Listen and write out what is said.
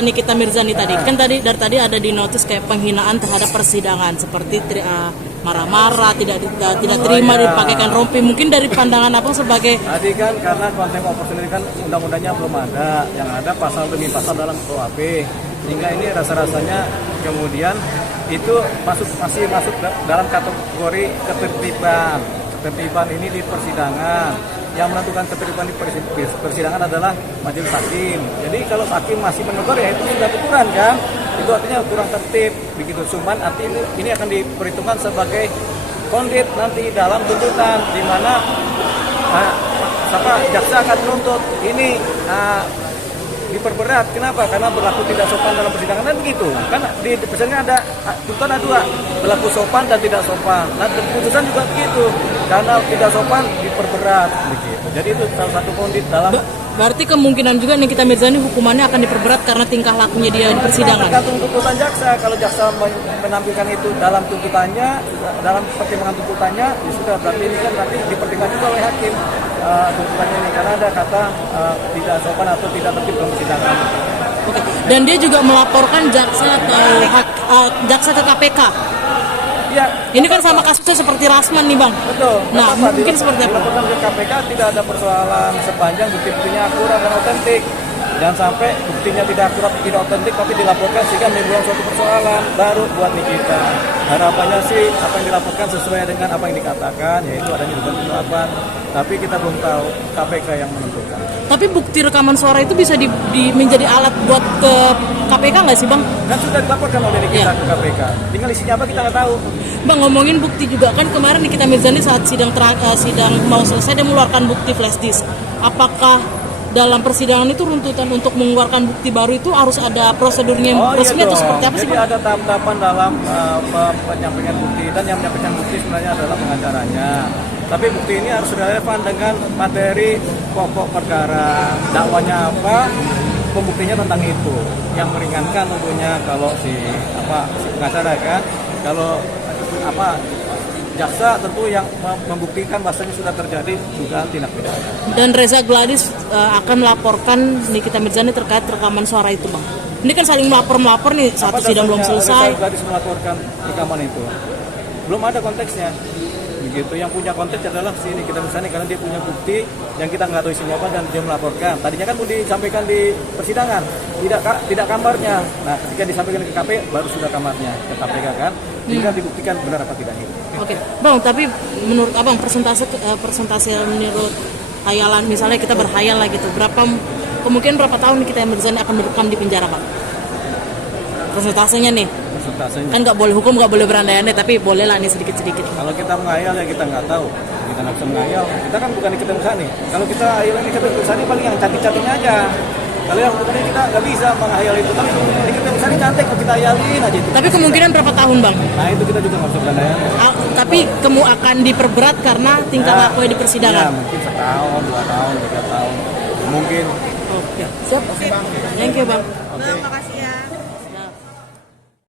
Nikita Mirzani tadi kan dari tadi ada di notis kayak penghinaan terhadap persidangan seperti marah-marah, tidak terima dipakaikan rompi. Mungkin dari pandangan apa sebagai tadi kan karena konten opportunity kan undang-undangnya belum ada, yang ada pasal demi pasal dalam KUHP, sehingga ini rasa-rasanya kemudian itu masih masuk dalam kategori ketertiban ini di persidangan. Yang menentukan ketertiban di persidangan adalah majelis hakim. Jadi kalau hakim masih menegur ya itu sudah teguran kan, itu artinya kurang tertib begitu. Cuman artinya ini akan diperhitungkan sebagai kondit nanti dalam tuntutan, di mana jaksa akan menuntut ini diperberat. Kenapa? Karena berlaku tidak sopan dalam persidangan, dan begitu. Kan di persidangan ada tuntutan ada dua, berlaku sopan dan tidak sopan. Nah, putusan juga begitu. Karena tidak sopan diperberat begitu. Jadi itu salah satu kondit dalam. Berarti kemungkinan juga Nikita Mirzani hukumannya akan diperberat karena tingkah lakunya dia di persidangan. Tergantung tuntutan jaksa. Kalau jaksa menampilkan itu dalam tuntutannya, dalam pertimbangan tuntutannya, ya sudah, berarti ini kan nanti dipertimbangkan juga oleh hakim tuntutannya ini, karena ada kata tidak sopan atau tidak tertib dalam persidangan. Oke. Dan dia juga melaporkan jaksa ke KPK. Ya, ini kan sama kasusnya seperti Rasman nih Bang. Betul. Nah, mungkin seperti apa? Dilaporkan ke KPK tidak ada persoalan sepanjang bukti-buktinya akurat dan otentik. Jangan sampai buktinya tidak akurat, tidak otentik, tapi dilaporkan sehingga menimbulkan suatu persoalan baru buat Nikita. Harapannya sih apa yang dilaporkan sesuai dengan apa yang dikatakan, yaitu adanya dugaan penggelapan. Tapi kita belum tahu, KPK yang menentukan. Tapi bukti rekaman suara itu bisa menjadi alat buat ke KPK nggak sih Bang? Kan sudah dilaporkan oleh Nikita ke KPK. Tinggal isinya apa kita nggak tahu. Bang, ngomongin bukti juga kan kemarin Nikita Mirzani saat sidang mau selesai dia mengeluarkan bukti flash disk. Apakah dalam persidangan itu runtutan untuk mengeluarkan bukti baru itu harus ada prosedurnya resmi atau seperti apa sih? Jadi ada tahap-tahapan dalam penyampaian bukti, dan yang menyampaikan bukti sebenarnya adalah pengacaranya. Tapi bukti ini harus relevan dengan materi pokok perkara, dakwanya apa, pembuktinya tentang itu. Yang meringankan tentunya kalau si pengacara kan, kalau jaksa tentu yang membuktikan bahasanya sudah terjadi dugaan tindak pidana. Dan Reza Gladys akan melaporkan Nikita Mirzani terkait rekaman suara itu Bang. Ini kan saling melapor nih, satu sidang belum selesai. Reza Gladys melaporkan rekaman itu belum ada konteksnya. Begitu, yang punya konteks adalah si Nikita Mirzani karena dia punya bukti yang kita nggak tahu isinya apa dan dia melaporkan. Tadinya kan mau disampaikan di persidangan, tidak kamarnya. Nah, ketika disampaikan ke KPK baru sudah kamarnya ke KPK kan, tinggal dibuktikan benar apa tidak itu. Oke, Bang, tapi menurut Abang persentase menurut hayalan, misalnya kita berhayal lah gitu, kemungkinan berapa tahun Nikita Mirzani akan mendekam di penjara Bang? Persentasenya nih? Kan nggak boleh, hukum nggak boleh berandai-andai, tapi boleh lah nih sedikit-sedikit. Kalau kita menghayal ya kita nggak tahu, kita nggak bisa menghayal. Kita kan bukan Nikita Mirzani. Kalau kita hayal Nikita Mirzani paling yang cantik-cantiknya aja. Kalau yang bukan kita nggak bisa menghayal itu. Tapi Nikita Mirzani cantik, kalau kita hayalin aja itu. Tapi kemungkinan berapa tahun Bang? Nah itu kita juga nggak bisa berandai-andai. Tapi kamu akan diperberat karena tingkah lakunya di persidangan. Ya mungkin 1 tahun, 2 tahun, 3 tahun, mungkin. Oke, siap. Thank you Bang. Makasih.